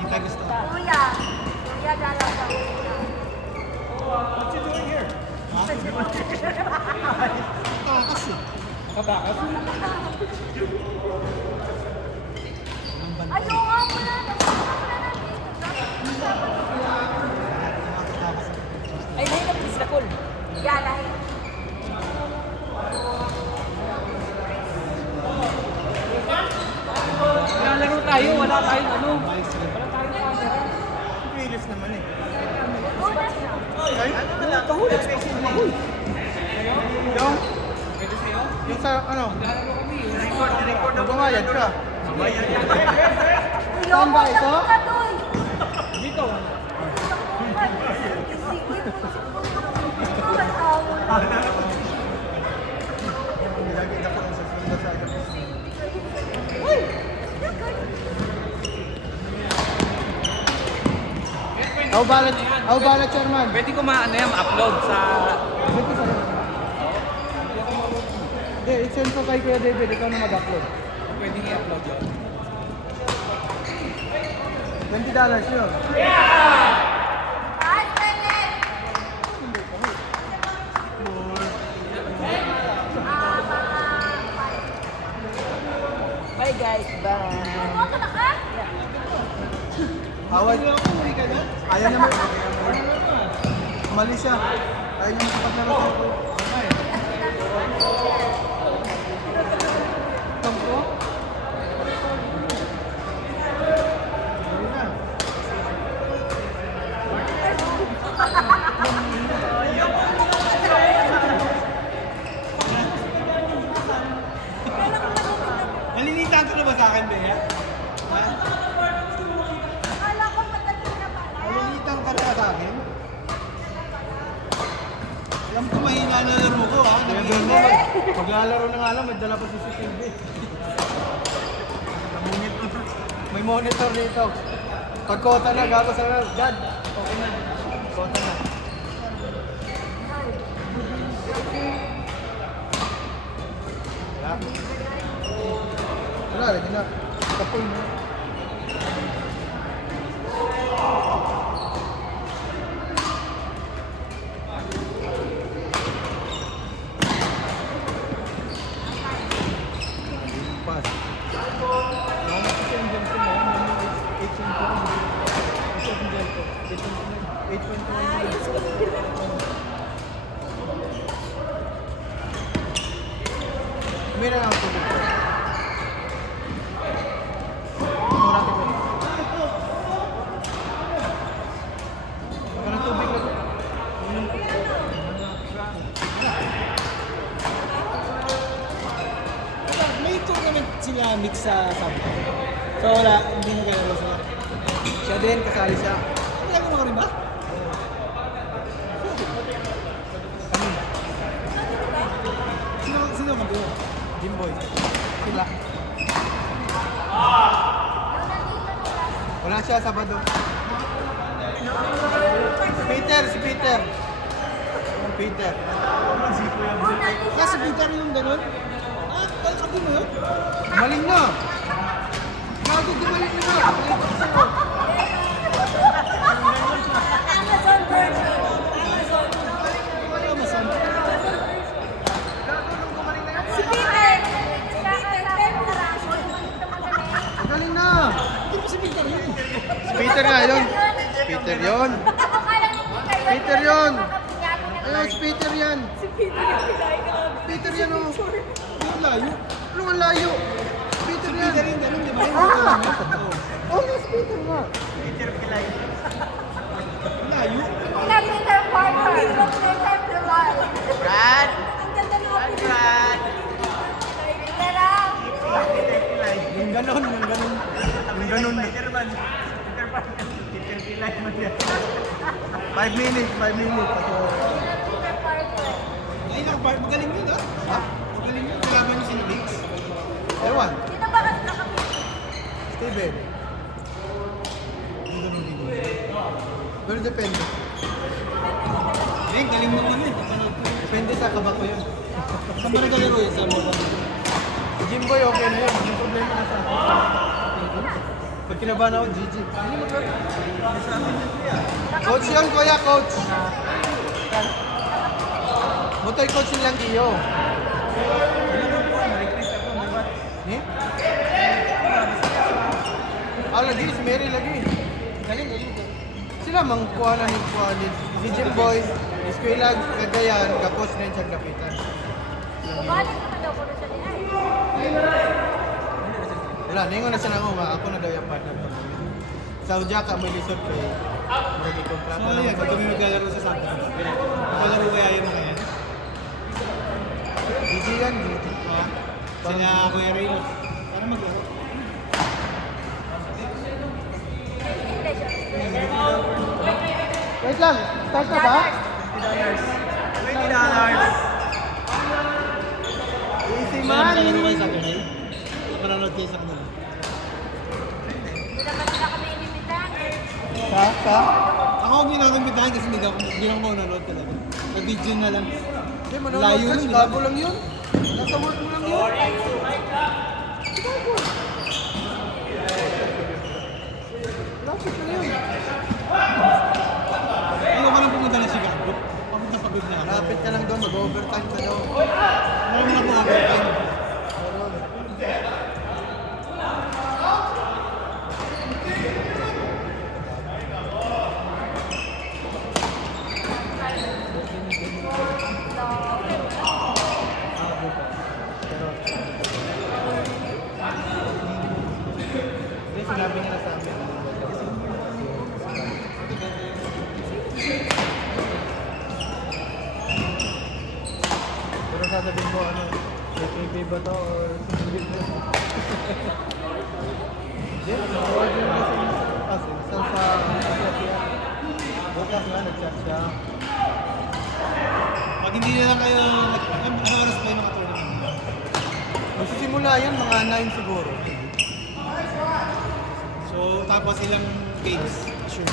Kita gusto. Kuya. Kuya, dalaga. What you doing here? Takas eh. Katakas? Ay, oo nga pala. Ay, lahi na please, Lakol. Yeah, lahi. Nalaro tayo, wala tayong ano. Release naman eh. Bonus na. Ay, Kahulit sa kasi mahoy. yung, Pwede sa'yo? yung sa ano, Nalaro kami. magbabayad ka. Saan ba ito? Dito. Nilagay ako ng sasunda sa akin. How bala, chairman? Pwede ko ano yan, upload sa... Hindi, i-send ko kay Kuya David, ikaw na mag-upload. Pwede i-upload yun. $20 yun. Bye guys, bye. Away. Ayaw niya mo. Umalis siya. Ayaw niya makapaglaro sa ako. Tampo? Nalinitan ka na ba sa akin, Bea? Ha? Nalinitan ka na sa akin? Alam ko mahina na laro ko, ha? Paglalaro na nga lang, may dala pa si CCTV. May monitor dito. Pag kota na, gago sa Dad, okay na. Kota na. Wala, ready na. Kapul mo. Pas. Yung kasi ang Johnson na yun, yung 8.1. Meron ang tubig. Mura ka ba? Parang tubig lang. May tournament sila mix sa Sabto. So wala, hindi na ganun sila. Siya din, kasali siya. Nagagawa ko rin ba? Sino man doon? Jimboy. Sila. Wala siya Sabado. Si Peter. Yung Peter. Si Peter yung ganun? Ah, kabi mo yun? Gumaling na. Gago, gumaling na. Amazon version. Amazon. Si Peter. Ang galing na. Hindi pa si Peter yun. Si Peter nga yun. Peter yun. Peter yun. Ayun, si Peter yan. Peter yan oh. Ang layo. Ang layo. Peter yan. Peter yan, di ba? Oh, yes, Peter nga. Peter Pilay. Layo. Peter Parker. Peter Pilay. Brad. Ang ganda ng apelido. Brad. Peter ah. Peter Pilay. Yung ganon, yung ganon. Yung ganon. Spider-Man. Peter Pilay mo yan. 5 minutes, 5 minutes. Peter Parker. Ay, magaling yun ha? Ha? Ben. Hindi ganun din. Pero depende. Eh, galing mo yun. Depende sa kabako yun. Saan ba naglalaro yun? Sa mga Si Jimboy, okay na yun. Yung problema na sa akin. Pag kinabahan ako, GG. Coach yun, kuya, coach. Butoy coach lang iyo. Ni? Ah, lagi, si Mary lagi. Galing. Sila mangkuha na yung kuhanin. Si Jimboy, Eskwela, Cagayan, kapos na yung siya kapitan. Balik naman daw po na siya din. Wala, ningon na siya na ako na daw yung partner ko. Sa Ujaka, may lisod ko eh. Maragi kontrata So, naman yan, sa pag kami maglalaro sa Santa. Maglalaro kaya yun mga yan. GG yan, GG. Sila Kuya Reynos. Para maglaro. Wait lang, start na ba? Easy man! Maglalaro kayo sa Saturday? Manonood kayo sa kanila. Hindi naman nila kami inimitahan. Sa? Ako huwag niyo nakakimbitahan kasi hindi ako manonood talaga. Nag-video na lang. Hindi, manonood Layo ka, nun, di ba? bago lang yun. Nasa work mo lang yun. Lapit na yun. Ayaw ka lang pumunta na Chicago. Pagod na pagod na ako. Lapit ka lang doon, mag-overtime ka daw. Ayaw mo na po overtime. Hindi, sinabi niya na sa amin. Pero sasabihin ko ano, KKB ba to or hindi ba? Hindi, nag-order na kasi kasi saan sa bukas nga, nag-chat siya. Pag hindi na lang kayo, ano oras ba yung mga tournament? Magsisimula yan, mga 9 siguro. So, tapos ilang games? Sure.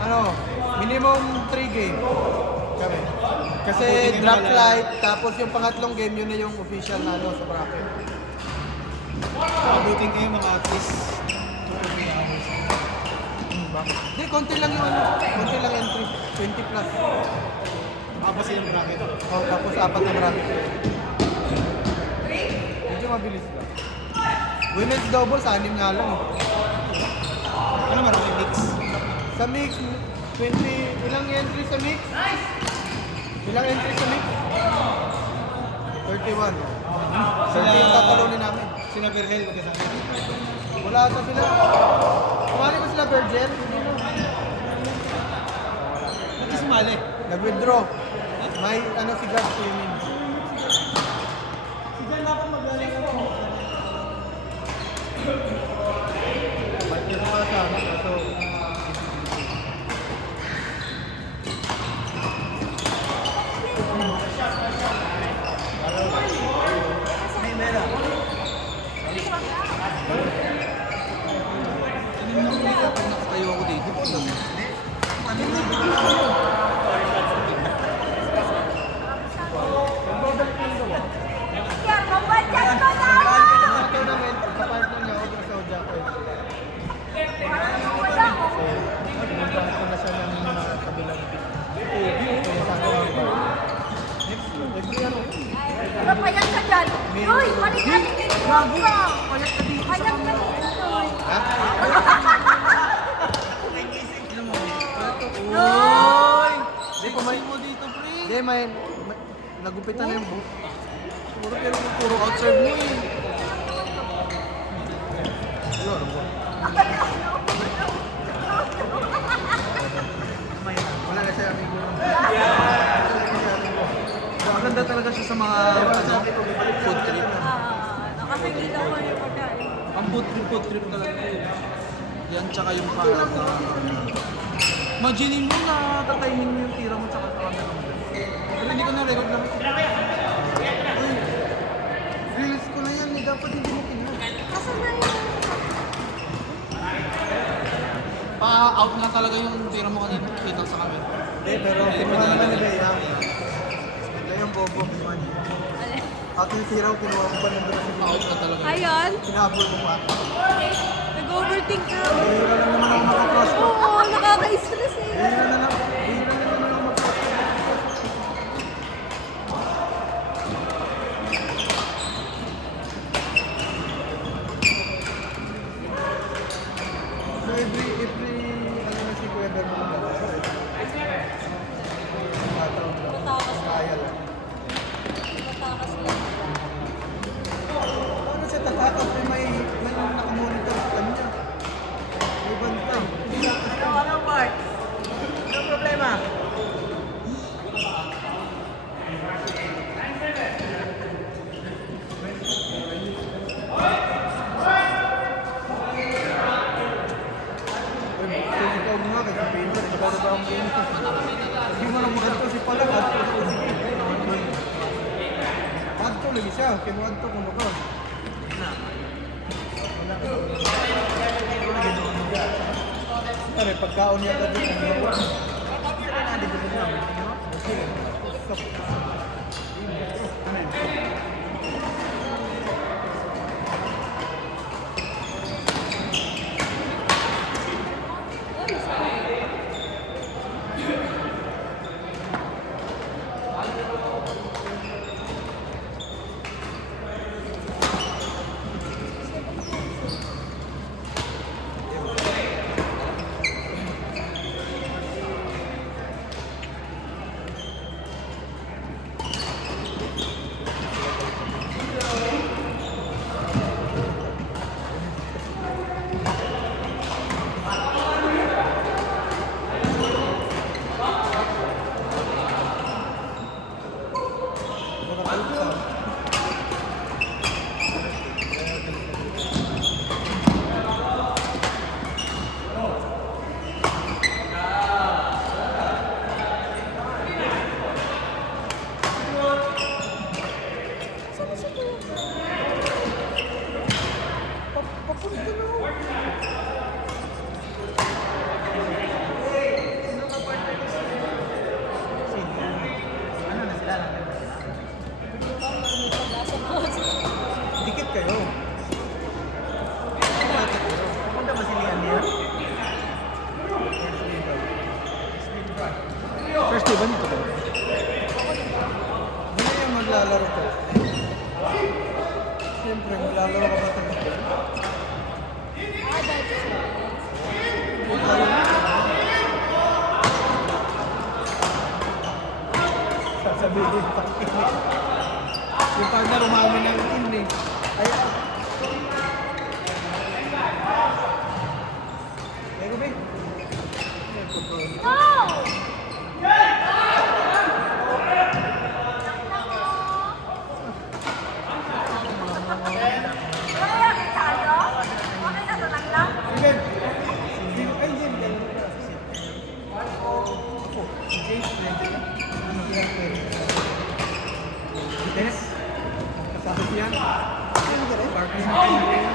Ano, minimum 3 game kami. Kasi Abutin kayo drop na lang. flight, tapos yung pangatlong game, yun na yung official na ano sa bracket. Abutin kayo mga at least 2 or 3 hours. Bakit? Hindi, konti lang yung ano, konti lang entry, 20 plus. Tapos ilang bracket. Oh, tapos 4 na bracket. Medyo mabilis lang. Women's doubles, 6 nga lang. Ano maraming mix? Sa mix, 20, ilang entry sa mix? Ilang entry sa mix? 31. 30 yung tatalunin namin. Sila Berhel magkasama. Wala ata sila. Sumali ba sila Virgin? Hindi mo. Ba't ka sumali? Nag-withdraw. May ano si God swimming. Ba't yun mga sama? So, Nakatayo ako dito. Kaya mabadyan ko na! mga tournament, kapartner niya ako dun sa Ojako. Wala ko. So, pinuntahan ko na siya ng mga kabilang kaya sa akin ang bar. Every ano, Wala pa yan ka dyan. Uy, balik natin dito. Bago. Payag ka dito. ha? Uy! Hindi pa may mo dito, pre. Hindi, may nagupitan na yung book. Siguro pero puro outside mo eh. Ano, ano ba? Wala na siya amigo. Maganda talaga siya sa mga ano, food trip. Nakakakita ko yung pagkain. Ang food trip talaga yun. Yan tsaka yung parang imagine mo na tatayin mo yung tira mo tsaka camera mo. Pero hindi ko na-record lang. Uy, reels ko na yan, dapat hindi mo kinuha. Kaso na out nga talaga yung tira mo kanina. Kita sa camera. Hindi, pero kinuha naman ni Bea. Ito yung bobo, kinuha niya. At yung tira ko, kinuha ko pa nandun sa Out video. na talaga. Ayun. Kinabol ko pa. Nag-overthink ka. Bihira lang naman ako makakross ko. Oo, nakaka-stress eh. Bihira na lang. Bihira na naman ako makakross ko. So ano na si Kuya Bermo mag-alala. Matakas lang. Kaya lang. Matakas lang. Paano siya tatakas? May nakamonitor sa kanya. May banta. Ano, Mark? Ano problema? Ikaw nga kasi painter, ikaw na ba ang painter? Hindi mo lang maganto si Pala, kadto sa usipin. Kadto lagi siya, kinuwadto kung baka. Pare, pagkaon niya ka dito. Dikit kayo. Punta ba si Lian niya? First day ba nito ba? Hindi na yung maglalaro ko. Siyempre, maglalaro ka ba ito? Ah, dahil sa Sasabihin pa. Yung partner umamin ng in eh. Ay, Lego ba? No! Kaya tayo? Okay na to lang? Sige. Sige. Ay, hindi. Ako. Si James, pwede na. Hindi yan pwede. Yes. Kasama siya. Ano ba rin? Partner sa team. Ano ako kanina?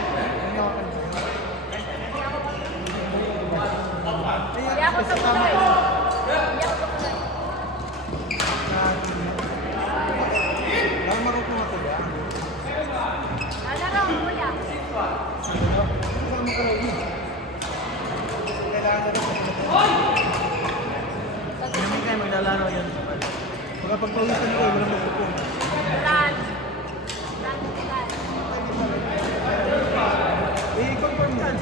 Hindi ako tumuloy. Hindi ako tumuloy. Lang marunong ako ba? Nalaro, kuya. Kasama ka raw yun. Kailangan na rin. Hindi kayo maglalaro yan. Magkapagpawisan ko, walang magpupong. Run. Run, run. I-confirm mo. Ano?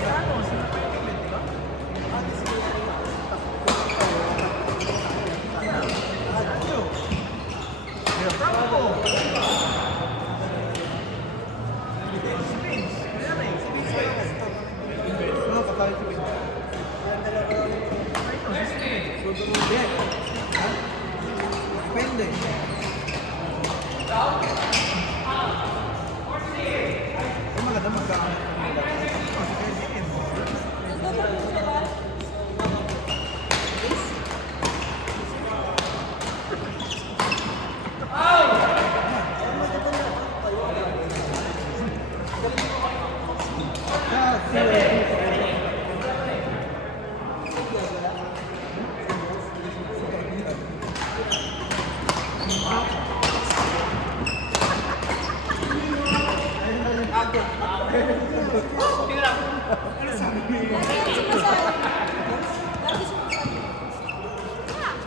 Depende. Kung maganda magkakamit ka nila.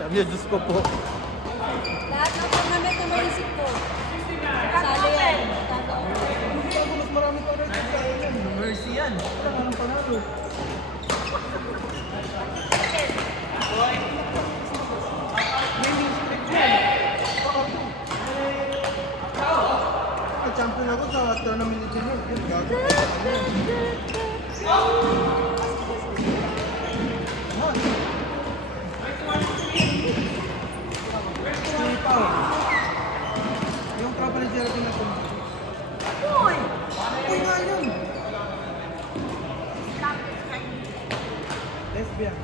Sabi niya, Diyos ko po. Lahat ng tournament na maisip ko. Sali yan. Mas marami pa rin sa yan. Mercy yan. Wala nga nang panalo. Winning streak yan. Champion ako sa tournament ni Junior. Yun, gago. Slipaw. Yung tropa ni Jeremy na kung... Uy! Uy nga yun! Lesbian.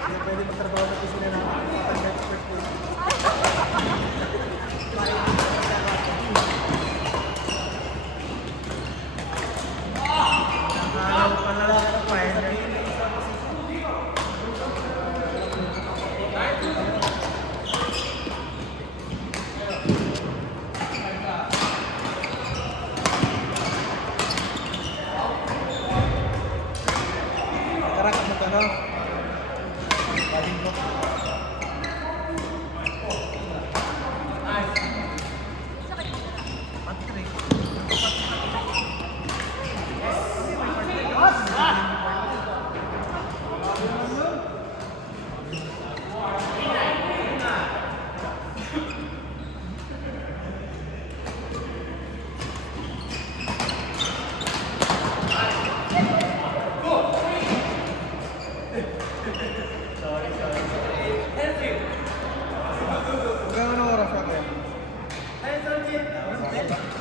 Hindi pwede magtrabaho sa kusina na pag-expert ko. Karak mo ka no? Galing ko. Patrick. Hanggang anong oras ako?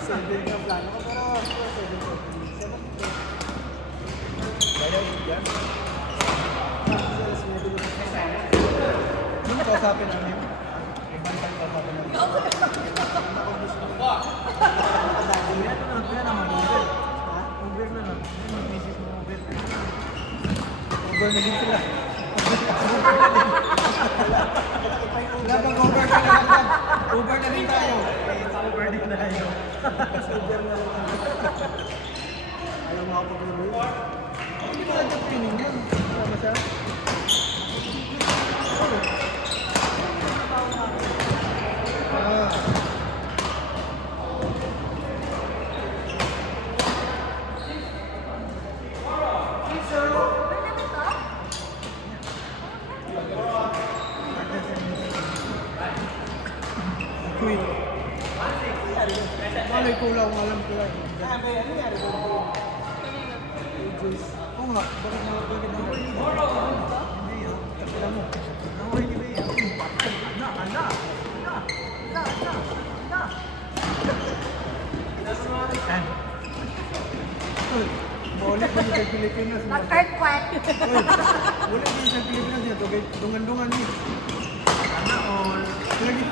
7 na plano ko pero 7:30. Bayaw yan. Yung kausapin namin. Ibang kausapin namin. Kaya naman, Uber. Uber na lang. Yung misis mo Uber. Uber na din sila. Wala bang Uber ka na lang? Uber na din tayo. Uber din na tayo. Uber na lang. Ayaw mo ako mag-Uber. Hindi mo lang training yun. Sama siya. Ah. Queen. Malay ko lang, alam ko lang. Ano nangyari doon? Oo nga, bakit na hindi ah, kapila mo. Naway ni Bea. Ala. Maulit ba sa Pilipinas? Mag-earthquake. Ulit ba sa Pilipinas dito? Dungan-dungan ni. Sana all. Lagi.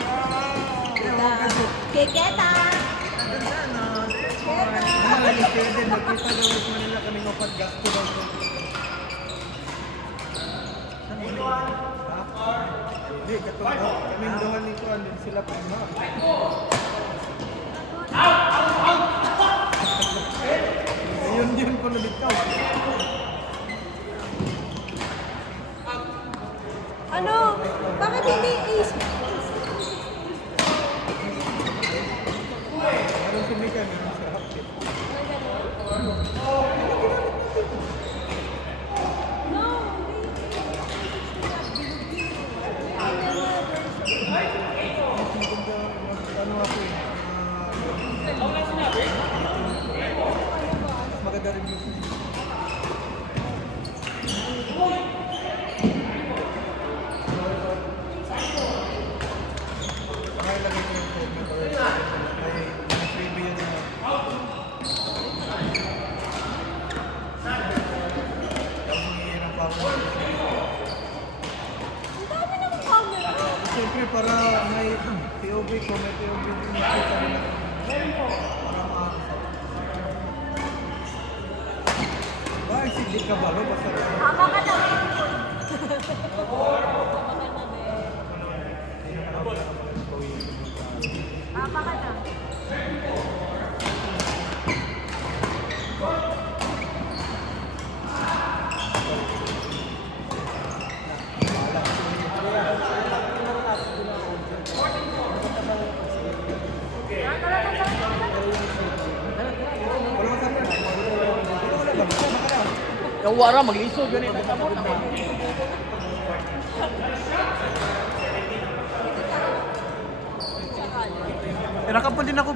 Kaya kasi. Keketa. Ano lagi pwede, magkita daw sa Manila kami kapag gasto daw ko. Hindi, katong kami doon ni Kuan din sila pa na. Ayun din ko nabitaw. Ano? Bakit hindi is? Parang si Mika na sa hapit. Ano ako eh. Mas maganda rin yung lagay ko yung segment or may freebie yun na tapos hihirap pa ako. Ang dami ng camera. Siyempre para may POV ko, may POV din nakita nila. Para makakasap. Bakit si Dick Cabalo? Basta Tama ka na. Tama ka na. Kawara, mag-lisod. Ganito. Nakapon din ako.